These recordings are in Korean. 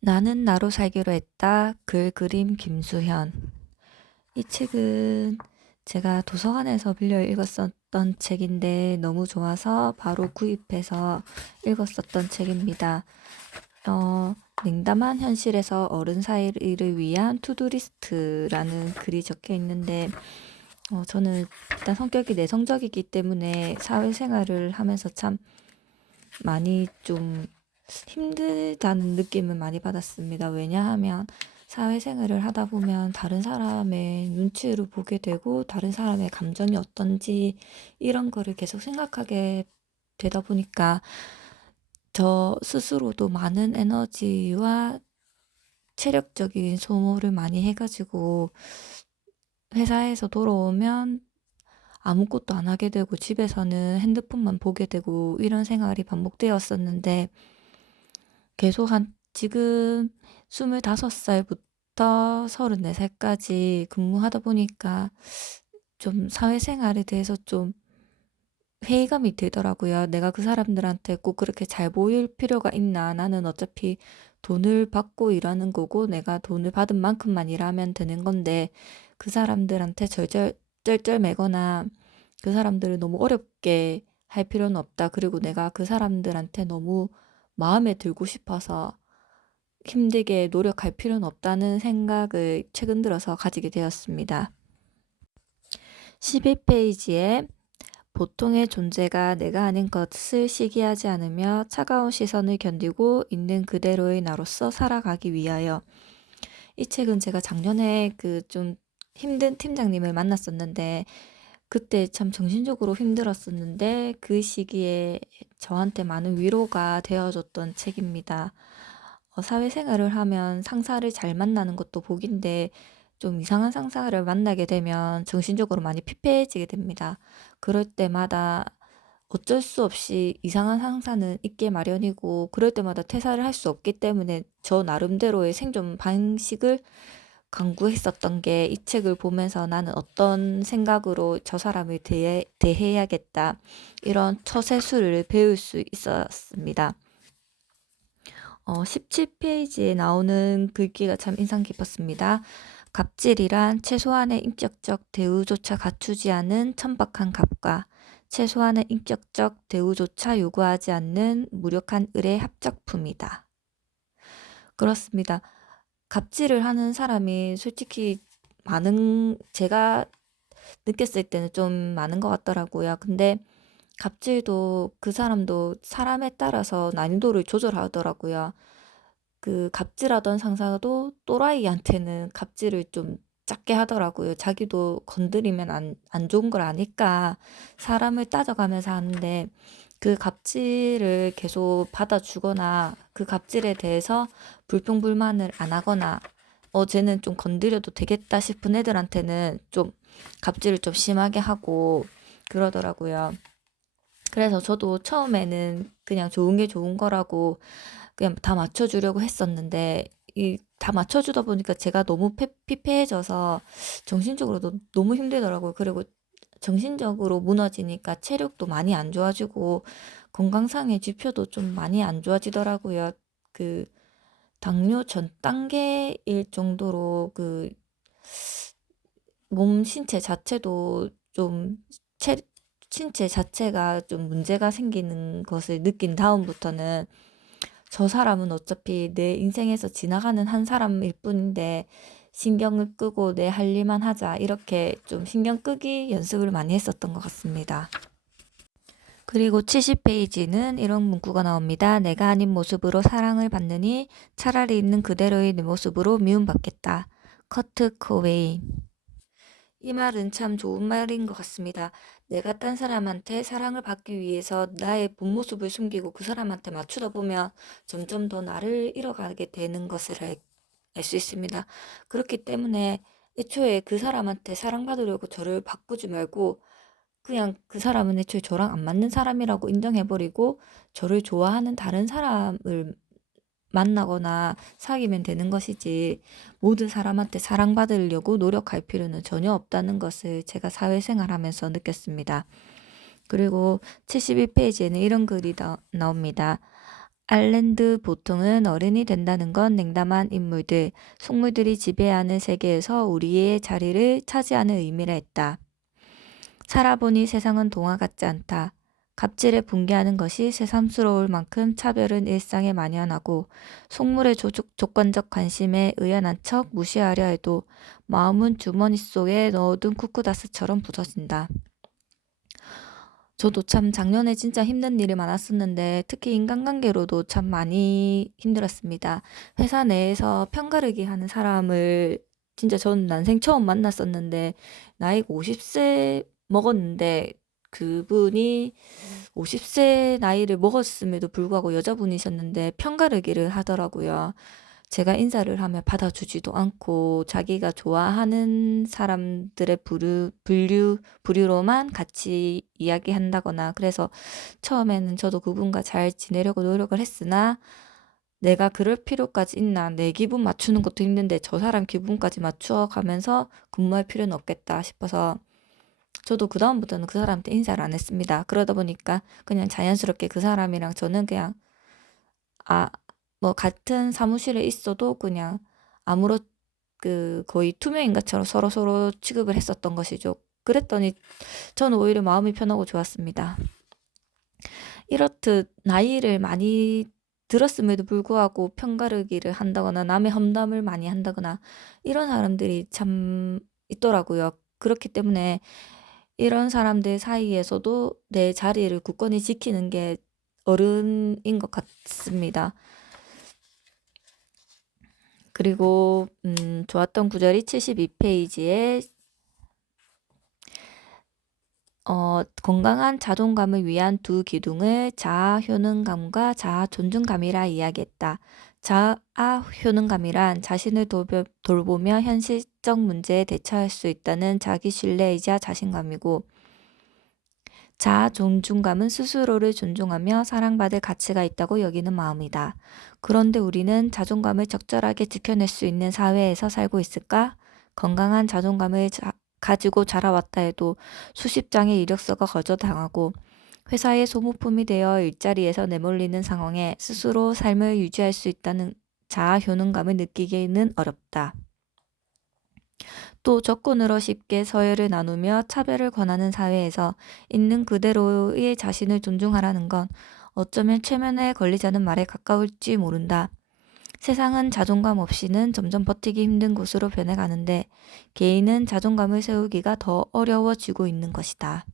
나는 나로 살기로 했다. 글 그림 김수현. 이 책은 제가 도서관에서 빌려 읽었었던 책인데 너무 좋아서 바로 구입해서 읽었었던 책입니다. 냉담한 현실에서 어른 사이를 위한 투두리스트라는 글이 적혀 있는데 저는 일단 성격이 내성적이기 때문에 사회생활을 하면서 참 많이 좀 힘들다는 느낌을 많이 받았습니다. 왜냐하면 사회생활을 하다 보면 다른 사람의 눈치를 보게 되고 다른 사람의 감정이 어떤지 이런 거를 계속 생각하게 되다 보니까 저 스스로도 많은 에너지와 체력적인 소모를 많이 해가지고 회사에서 돌아오면 아무것도 안 하게 되고 집에서는 핸드폰만 보게 되고 이런 생활이 반복되었었는데 계속 지금 25살부터 34살까지 근무하다 보니까 좀 사회생활에 대해서 좀 회의감이 들더라고요. 내가 그 사람들한테 꼭 그렇게 잘 보일 필요가 있나? 나는 어차피 돈을 받고 일하는 거고 내가 돈을 받은 만큼만 일하면 되는 건데 그 사람들한테 쩔쩔매거나 그 사람들을 너무 어렵게 할 필요는 없다. 그리고 내가 그 사람들한테 너무 마음에 들고 싶어서 힘들게 노력할 필요는 없다는 생각을 최근 들어서 가지게 되었습니다. 11페이지에 보통의 존재가 내가 아닌 것을 시기하지 않으며 차가운 시선을 견디고 있는 그대로의 나로서 살아가기 위하여. 이 책은 제가 작년에 그 좀 힘든 팀장님을 만났었는데 그때 참 정신적으로 힘들었었는데 그 시기에 저한테 많은 위로가 되어줬던 책입니다. 사회생활을 하면 상사를 잘 만나는 것도 복인데 좀 이상한 상사를 만나게 되면 정신적으로 많이 피폐해지게 됩니다. 그럴 때마다 어쩔 수 없이 이상한 상사는 있게 마련이고 그럴 때마다 퇴사를 할 수 없기 때문에 저 나름대로의 생존 방식을 강구했었던 게 이 책을 보면서 나는 어떤 생각으로 저 사람을 대해야겠다 이런 처세술을 배울 수 있었습니다. 17페이지에 나오는 글귀가 참 인상 깊었습니다. 갑질이란 최소한의 인격적 대우조차 갖추지 않은 천박한 갑과 최소한의 인격적 대우조차 요구하지 않는 무력한 을의 합작품이다. 그렇습니다. 갑질을 하는 사람이 솔직히 제가 느꼈을 때는 좀 많은 것 같더라고요. 근데 갑질도 그 사람도 사람에 따라서 난이도를 조절하더라고요. 그 갑질하던 상사도 또라이한테는 갑질을 좀 작게 하더라고요. 자기도 건드리면 안 좋은 걸 아니까 사람을 따져가면서 하는데 그 갑질을 계속 받아주거나 그 갑질에 대해서 불평불만을 안 하거나 쟤는 좀 건드려도 되겠다 싶은 애들한테는 좀 갑질을 좀 심하게 하고 그러더라고요. 그래서 저도 처음에는 그냥 좋은 게 좋은 거라고 그냥 다 맞춰주려고 했었는데 이 다 맞춰주다 보니까 제가 너무 피폐해져서 정신적으로도 너무 힘들더라고요. 그리고 정신적으로 무너지니까 체력도 많이 안 좋아지고 건강상의 지표도 좀 많이 안 좋아지더라고요. 그 당뇨 전 단계일 정도로 그 몸 신체 자체도 좀 체, 신체 자체가 좀 문제가 생기는 것을 느낀 다음부터는 저 사람은 어차피 내 인생에서 지나가는 한 사람일 뿐인데 신경을 끄고 내 할 일만 하자 이렇게 좀 신경 끄기 연습을 많이 했었던 것 같습니다. 그리고 70페이지는 이런 문구가 나옵니다. 내가 아닌 모습으로 사랑을 받느니 차라리 있는 그대로의 내 모습으로 미움받겠다. 커트 코베인. 이 말은 참 좋은 말인 것 같습니다. 내가 딴 사람한테 사랑을 받기 위해서 나의 본 모습을 숨기고 그 사람한테 맞추다 보면 점점 더 나를 잃어가게 되는 것을 알 수 있습니다. 그렇기 때문에 애초에 그 사람한테 사랑받으려고 저를 바꾸지 말고 그냥 그 사람은 애초에 저랑 안 맞는 사람이라고 인정해버리고 저를 좋아하는 다른 사람을 만나거나 사귀면 되는 것이지 모든 사람한테 사랑받으려고 노력할 필요는 전혀 없다는 것을 제가 사회생활하면서 느꼈습니다. 그리고 71페이지에는 이런 글이 나옵니다. 알랜드 보통은 어른이 된다는 건 냉담한 인물들, 속물들이 지배하는 세계에서 우리의 자리를 차지하는 의미라 했다. 살아보니 세상은 동화 같지 않다. 갑질에 붕괴하는 것이 새삼스러울 만큼 차별은 일상에 만연하고 속물의 조건적 관심에 의연한 척 무시하려 해도 마음은 주머니 속에 넣어둔 쿠쿠다스처럼 부서진다. 저도 참 작년에 진짜 힘든 일이 많았었는데 특히 인간관계로도 참 많이 힘들었습니다. 회사 내에서 편가르기 하는 사람을 진짜 전 난생 처음 만났었는데 나이가 50세 먹었는데 그분이 50세 나이를 먹었음에도 불구하고 여자분이셨는데 편가르기를 하더라고요. 제가 인사를 하면 받아주지도 않고 자기가 좋아하는 사람들의 부류로만 같이 이야기한다거나 그래서 처음에는 저도 그분과 잘 지내려고 노력을 했으나 내가 그럴 필요까지 있나 내 기분 맞추는 것도 힘든데 저 사람 기분까지 맞추어 가면서 근무할 필요는 없겠다 싶어서 저도 그다음부터는 그 사람한테 인사를 안 했습니다. 그러다 보니까 그냥 자연스럽게 그 사람이랑 저는 그냥 아, 뭐 같은 사무실에 있어도 그냥 아무렇 거의 투명인 것처럼 서로서로 취급을 했었던 것이죠. 그랬더니 저는 오히려 마음이 편하고 좋았습니다. 이렇듯 나이를 많이 들었음에도 불구하고 편가르기를 한다거나 남의 험담을 많이 한다거나 이런 사람들이 참 있더라고요. 그렇기 때문에 이런 사람들 사이에서도 내 자리를 굳건히 지키는 게 어른인 것 같습니다. 그리고 좋았던 구절이 72페이지에 건강한 자존감을 위한 두 기둥을 자아 효능감과 자아 존중감이라 이야기했다. 자아 효능감이란 자신을 돌보며 현실적 문제에 대처할 수 있다는 자기 신뢰이자 자신감이고 자아 존중감은 스스로를 존중하며 사랑받을 가치가 있다고 여기는 마음이다. 그런데 우리는 자존감을 적절하게 지켜낼 수 있는 사회에서 살고 있을까? 건강한 자존감을 가지고 자라왔다 해도 수십 장의 이력서가 거절당하고 회사의 소모품이 되어 일자리에서 내몰리는 상황에 스스로 삶을 유지할 수 있다는 자아 효능감을 느끼기는 어렵다. 또 적군으로 쉽게 서열을 나누며 차별을 권하는 사회에서 있는 그대로의 자신을 존중하라는 건 어쩌면 최면에 걸리자는 말에 가까울지 모른다. 세상은 자존감 없이는 점점 버티기 힘든 곳으로 변해가는데 개인은 자존감을 세우기가 더 어려워지고 있는 것이다.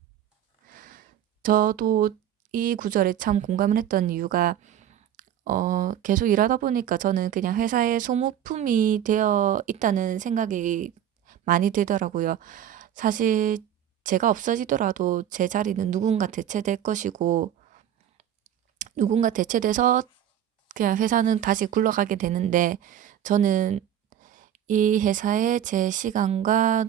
저도 이 구절에 참 공감을 했던 이유가 계속 일하다 보니까 저는 그냥 회사의 소모품이 되어 있다는 생각이 많이 들더라고요. 사실 제가 없어지더라도 제 자리는 누군가 대체될 것이고 누군가 대체돼서 그냥 회사는 다시 굴러가게 되는데 저는 이 회사에 제 시간과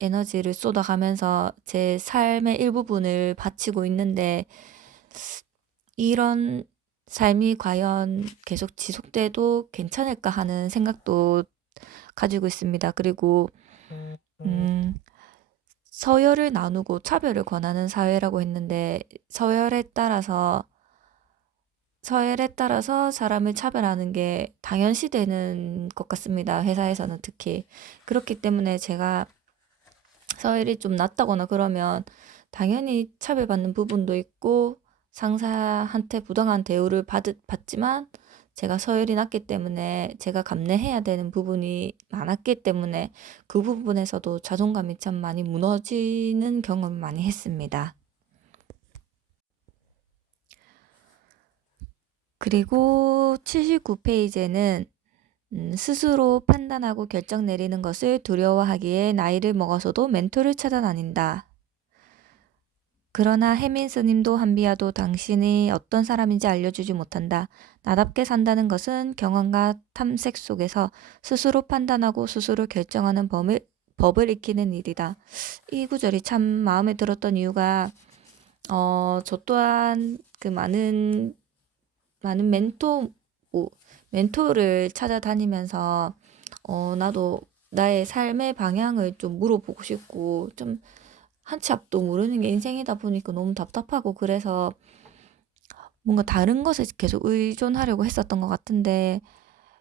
에너지를 쏟아가면서 제 삶의 일부분을 바치고 있는데 이런 삶이 과연 계속 지속돼도 괜찮을까 하는 생각도 가지고 있습니다. 그리고 음, 서열을 나누고 차별을 권하는 사회라고 했는데 서열에 따라서 사람을 차별하는 게 당연시되는 것 같습니다. 회사에서는 특히. 그렇기 때문에 제가 서열이 좀 낮다거나 그러면 당연히 차별받는 부분도 있고 상사한테 부당한 대우를 받지만 제가 서열이 낮기 때문에 제가 감내해야 되는 부분이 많았기 때문에 그 부분에서도 자존감이 참 많이 무너지는 경험을 많이 했습니다. 그리고 79페이지에는 스스로 판단하고 결정 내리는 것을 두려워하기에 나이를 먹어서도 멘토를 찾아다닌다. 그러나 해민 스님도 한비야도 당신이 어떤 사람인지 알려주지 못한다. 나답게 산다는 것은 경험과 탐색 속에서 스스로 판단하고 스스로 결정하는 법을 익히는 일이다. 이 구절이 참 마음에 들었던 이유가 저 또한 그 많은 멘토를 찾아다니면서 나도 나의 삶의 방향을 좀 물어보고 싶고 좀 한치 앞도 모르는 게 인생이다 보니까 너무 답답하고 그래서 뭔가 다른 것에 계속 의존하려고 했었던 것 같은데,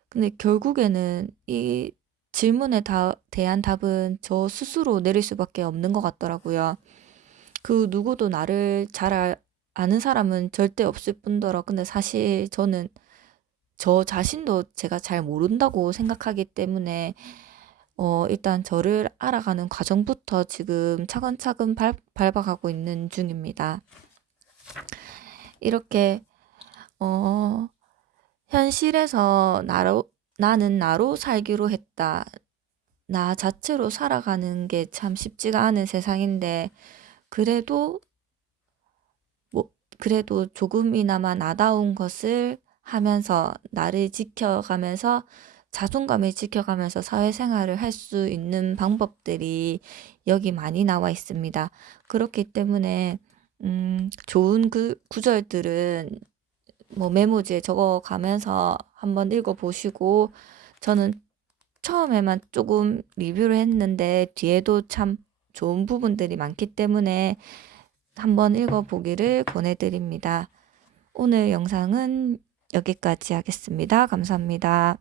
근데 결국에는 이 질문에 대한 답은 저 스스로 내릴 수밖에 없는 것 같더라고요. 그 누구도 나를 잘 아는 사람은 절대 없을 뿐더러, 근데 사실 저는 저 자신도 제가 잘 모른다고 생각하기 때문에 일단 저를 알아가는 과정부터 지금 차근차근 밟아가고 있는 중입니다. 이렇게 어, 현실에서 나는 나로 살기로 했다. 나 자체로 살아가는 게 참 쉽지가 않은 세상인데, 그래도 뭐 그래도 조금이나마 나다운 것을 하면서 나를 지켜가면서 자존감을 지켜가면서 사회생활을 할 수 있는 방법들이 여기 많이 나와 있습니다. 그렇기 때문에 좋은 그 구절들은 뭐 메모지에 적어가면서 한번 읽어보시고, 저는 처음에만 조금 리뷰를 했는데 뒤에도 참 좋은 부분들이 많기 때문에 한번 읽어보기를 권해드립니다. 오늘 영상은 여기까지 하겠습니다. 감사합니다.